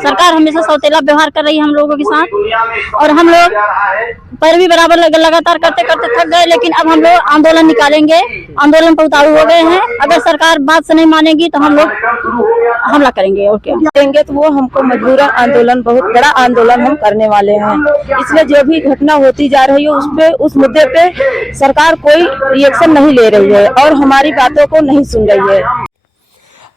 सरकार हमेशा सौतेला व्यवहार कर रही है हम लोगों के साथ, और हम लोग पैरवी बराबर लगातार करते करते थक गए। लेकिन अब हम लोग आंदोलन निकालेंगे, आंदोलन पर उतारू हो गए हैं। अगर सरकार बात से नहीं मानेगी तो हम लोग हमला करेंगे। और क्या देंगे तो वो हमको मजबूरन आंदोलन, बहुत बड़ा आंदोलन हम करने वाले हैं। इसलिए जो भी घटना होती जा रही है उस मुद्दे पे सरकार कोई रिएक्शन नहीं ले रही है और हमारी बातों को नहीं सुन रही है।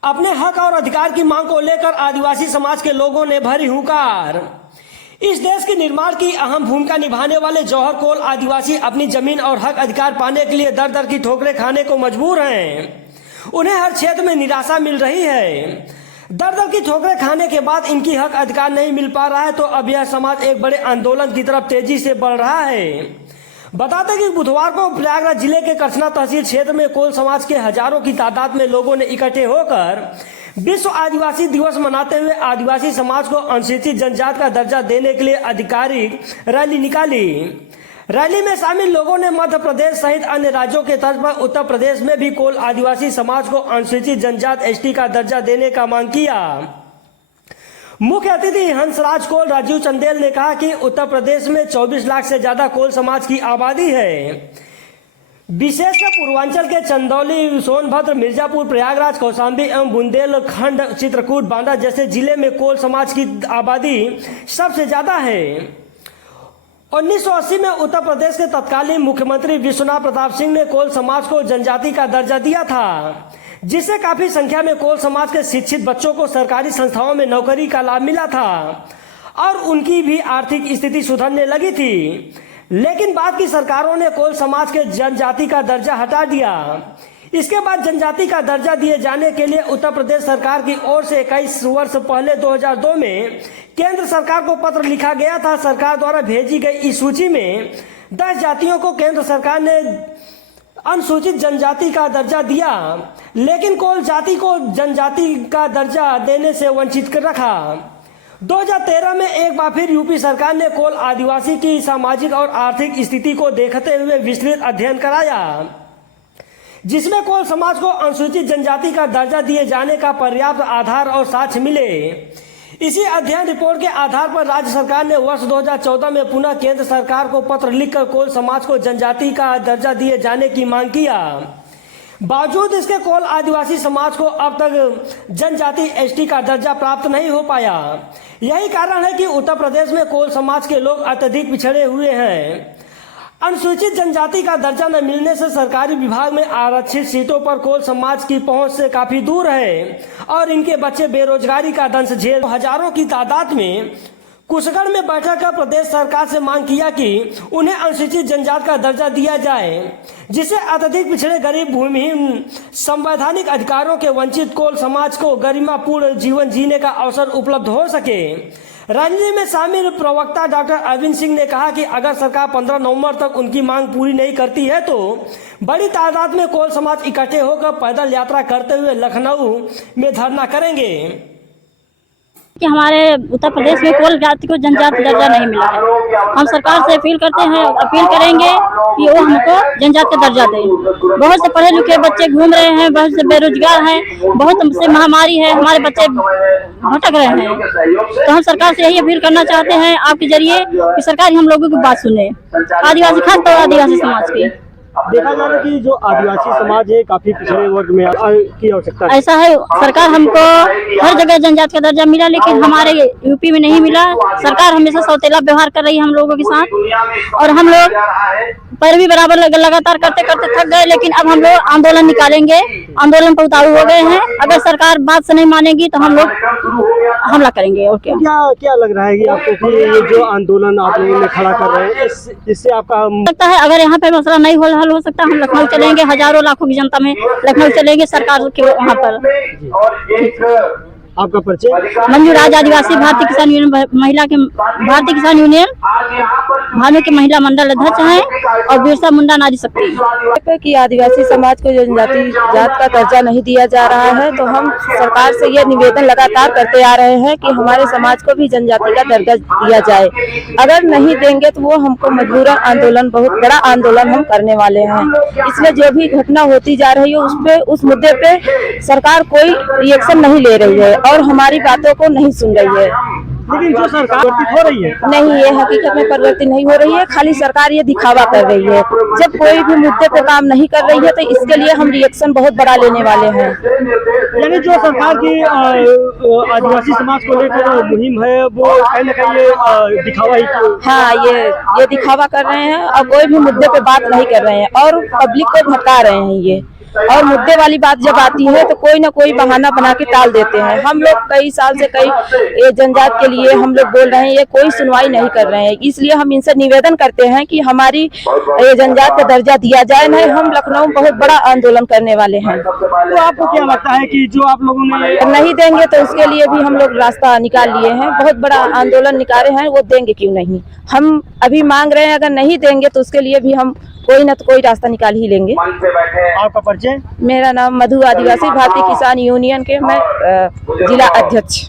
अपने हक और अधिकार की मांग को लेकर आदिवासी समाज के लोगों ने भरी हुंकार। इस देश के निर्माण की अहम भूमिका निभाने वाले जौहर कोल आदिवासी अपनी जमीन और हक अधिकार पाने के लिए दर दर की ठोकरें खाने को मजबूर हैं। उन्हें हर क्षेत्र में निराशा मिल रही है। दर दर की ठोकरें खाने के बाद इनकी हक अधिकार नहीं मिल पा रहा है, तो अब यह समाज एक बड़े आंदोलन की तरफ तेजी से बढ़ रहा है। बताते कि बुधवार को प्रयागराज जिले के करछना तहसील क्षेत्र में कोल समाज के हजारों की तादाद में लोगों ने इकट्ठे होकर विश्व आदिवासी दिवस मनाते हुए आदिवासी समाज को अनुसूचित जनजाति का दर्जा देने के लिए आधिकारिक रैली निकाली। रैली में शामिल लोगों ने मध्य प्रदेश सहित अन्य राज्यों के तर्ज पर उत्तर प्रदेश में भी कोल आदिवासी समाज को अनुसूचित जनजाति एसटी का दर्जा देने का मांग किया। मुख्य अतिथि हंसराज कोल राजीव चंदेल ने कहा कि उत्तर प्रदेश में 24 लाख से ज्यादा कोल समाज की आबादी है। विशेषकर पूर्वांचल के चंदौली, सोनभद्र, मिर्जापुर, प्रयागराज, कौशाम्बी एवं बुंदेलखंड, चित्रकूट, बांदा जैसे जिले में कोल समाज की आबादी सबसे ज्यादा है। 1980 में उत्तर प्रदेश के तत्कालीन मुख्यमंत्री विश्वनाथ प्रताप सिंह ने कोल समाज को जनजाति का दर्जा दिया था, जिससे काफी संख्या में कोल समाज के शिक्षित बच्चों को सरकारी संस्थाओं में नौकरी का लाभ मिला था और उनकी भी आर्थिक स्थिति सुधरने लगी थी। लेकिन बाद की सरकारों ने कोल समाज के जनजाति का दर्जा हटा दिया। इसके बाद जनजाति का दर्जा दिए जाने के लिए उत्तर प्रदेश सरकार की ओर से 21 वर्ष पहले 2002 में केंद्र सरकार को पत्र लिखा गया था। सरकार द्वारा भेजी गई इस सूची में 10 जातियों को केंद्र सरकार ने अनुसूचित जनजाति का दर्जा दिया, लेकिन कोल जाति को जनजाति का दर्जा देने से वंचित कर रखा। 2013 में एक बार फिर यूपी सरकार ने कोल आदिवासी की सामाजिक और आर्थिक स्थिति को देखते हुए विस्तृत अध्ययन कराया, जिसमें कोल समाज को अनुसूचित जनजाति का दर्जा दिए जाने का पर्याप्त आधार और साक्ष्य मिले। इसी अध्ययन रिपोर्ट के आधार पर राज्य सरकार ने वर्ष 2014 में पुनः केंद्र सरकार को पत्र लिखकर कोल समाज को जनजाति का दर्जा दिए जाने की मांग किया। बावजूद इसके कोल आदिवासी समाज को अब तक जनजाति एसटी का दर्जा प्राप्त नहीं हो पाया। यही कारण है कि उत्तर प्रदेश में कोल समाज के लोग अत्यधिक पिछड़े हुए हैं। अनुसूचित जनजाति का दर्जा न मिलने से सरकारी विभाग में आरक्षित सीटों पर कोल समाज की पहुंच से काफी दूर है और इनके बच्चे बेरोजगारी का दंश झेल। हजारों की तादाद में कुशगढ़ में बैठक कर प्रदेश सरकार से मांग किया कि उन्हें अनुसूचित जनजाति का दर्जा दिया जाए, जिससे अत्यधिक पिछड़े गरीब भूमिहीन संवैधानिक अधिकारों के वंचित कोल समाज को गरिमापूर्ण जीवन जीने का अवसर उपलब्ध हो सके। रैली में शामिल प्रवक्ता डॉक्टर अरविंद सिंह ने कहा कि अगर सरकार 15 नवंबर तक उनकी मांग पूरी नहीं करती है तो बड़ी तादाद में कोल समाज इकट्ठे होकर पैदल यात्रा करते हुए लखनऊ में धरना करेंगे। कि हमारे उत्तर प्रदेश में कोल जाति को जनजाति दर्जा नहीं मिला है। हम सरकार से अपील करेंगे कि वो हमको जनजाति का दर्जा दें। बहुत से पढ़े लिखे बच्चे घूम रहे हैं, बहुत से बेरोजगार हैं, बहुत से महामारी है, हमारे बच्चे भटक रहे हैं। तो हम सरकार से यही अपील करना चाहते हैं आपके जरिए कि सरकार हम लोगों की बात सुने, आदिवासी खास तौर आदिवासी समाज की। देखा जा रहा है कि जो आदिवासी समाज है काफी पिछड़े वर्ग में की आवश्यकता है। ऐसा है, सरकार हमको हर जगह जनजाति का दर्जा मिला, लेकिन हमारे यूपी में नहीं मिला। सरकार हमेशा सौतेला व्यवहार कर रही है हम लोगों के साथ, और हम लोग पैरवी बराबर लगातार करते करते थक गए। लेकिन अब हम लोग आंदोलन निकालेंगे, आंदोलन पर उतारू हो गए हैं। अगर सरकार बात से नहीं मानेगी तो हम लोग हमला करेंगे। और क्या लग रहा है कि आपको कि ये जो आंदोलन आप लोगों ने खड़ा कर रहे हैं इससे आपका लगता है अगर यहाँ पे मसला नहीं हल हो सकता, हम लखनऊ चलेंगे, हजारों लाखों की जनता में लखनऊ चलेंगे सरकार के वहाँ पर। आपका परिचय? मंजू राज, आदिवासी भारतीय किसान यूनियन महिला के भारतीय किसान यूनियन भानु के महिला मंडल अध्यक्ष हैं और बिरसा मुंडा नारी शक्ति। कि आदिवासी समाज को जो जात का दर्जा नहीं दिया जा रहा है, तो हम सरकार से ये निवेदन लगातार करते आ रहे हैं कि हमारे समाज को भी जनजाति का दर्जा दिया जाए। अगर नहीं देंगे तो वो हमको मजबूरन आंदोलन, बहुत बड़ा आंदोलन हम करने वाले हैं। इसलिए जो भी घटना होती जा रही है उस मुद्दे पे सरकार कोई रिएक्शन नहीं ले रही है और हमारी बातों को नहीं सुन रही है। लेकिन जो सरकार परिवर्तित हो रही है, नहीं, ये हकीकत में परिवर्तन नहीं हो रही है। खाली सरकार ये दिखावा कर रही है। जब कोई भी मुद्दे पे काम नहीं कर रही है तो इसके लिए हम रिएक्शन बहुत बड़ा लेने वाले हैं। यानी जो सरकार की आदिवासी समाज को लेकर मुहिम है वो कहीं न कहीं ये दिखावा ही हाँ, ये दिखावा कर रहे हैं और कोई भी मुद्दे पे बात नहीं कर रहे हैं और पब्लिक को भटका रहे हैं ये। और मुद्दे वाली बात जब आती है तो कोई ना कोई बहाना बना के टाल देते हैं। हम लोग कई साल से ये जनजात के लिए हम लोग बोल रहे हैं, ये कोई सुनवाई नहीं कर रहे हैं। इसलिए हम इनसे निवेदन करते हैं कि हमारी ये जनजात का दर्जा दिया जाए। नहीं, हम लखनऊ में बहुत बड़ा आंदोलन करने वाले हैं। तो आपको क्या लगता है कि जो आप लोगों ने नहीं देंगे तो उसके लिए भी हम लोग रास्ता निकाल लिए हैं, बहुत बड़ा आंदोलन निकाले हैं। वो देंगे क्यों नहीं, हम अभी मांग रहे हैं। अगर नहीं देंगे तो उसके लिए भी हम कोई ना तो कोई रास्ता निकाल ही लेंगे। आपका परिचय? मेरा नाम मधु, आदिवासी भारतीय किसान यूनियन के मैं जिला अध्यक्ष।